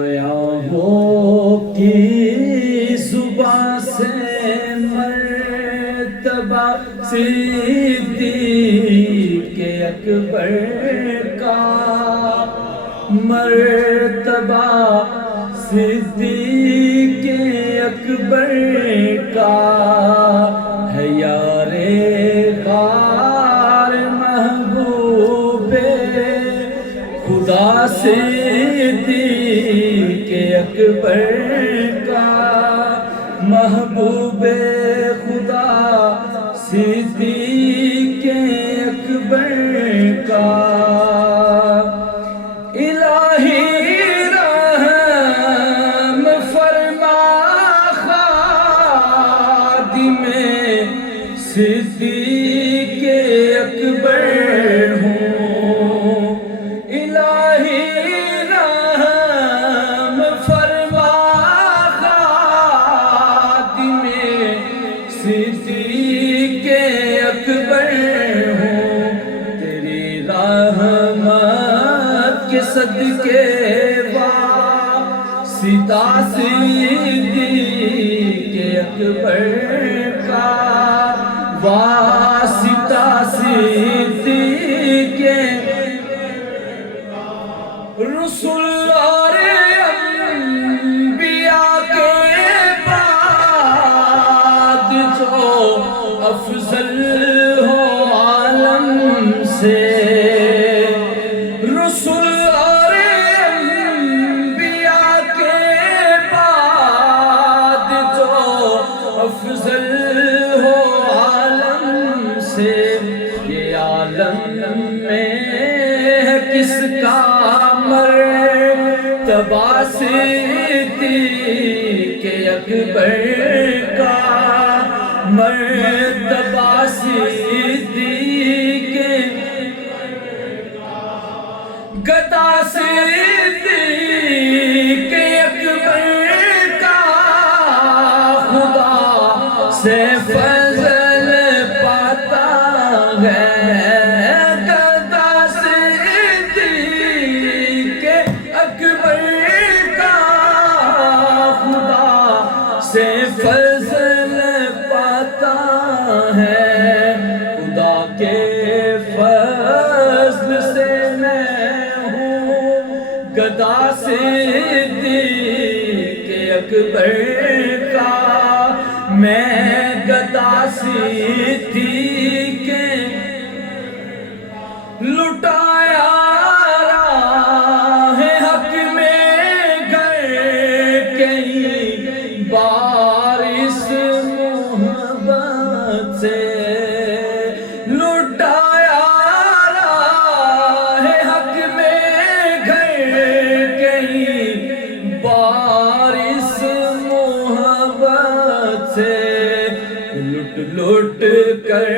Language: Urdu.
ہو کی زبان سے مرتبہ صدیق اکبر کا، مرتبہ صدیق اکبر کا ہے یار غار محبوب خدا صدیق اکبر کا، محبوب خدا صدیق اکبر کا۔ الہی رحم فرما خادم صدیق اکبر ہوں، الہی رحم فرما خادم صدیق اکبر ہوں، تیری رحمت کے صدقے واسطہ صدیق اکبر کا، واسطہ صدیق رسول اور انبیاء کے بعد جو افضل ہو عالم سے، رسول اور انبیاء کے بعد جو افضل ہو عالم سے، یہ عالم میں ہے کس کا مرتبہ صدیق اکبر کا، مرتبہ صدیق گدا صدیق اکبر کا، خدا سے فضل پاتا ہے، گدا صدیق اکبر کا، خدا سے فضل پاتا ہے، خدا کے فضل سے میں ہوں گدا صدیق اکبر کا، میں گدا صدیق لٹایا راہ حق میں گئے کئی بار اس محبت سے، لٹایا راہ حق میں گئے کئی بار اس محبت سے، لٹ لٹ کر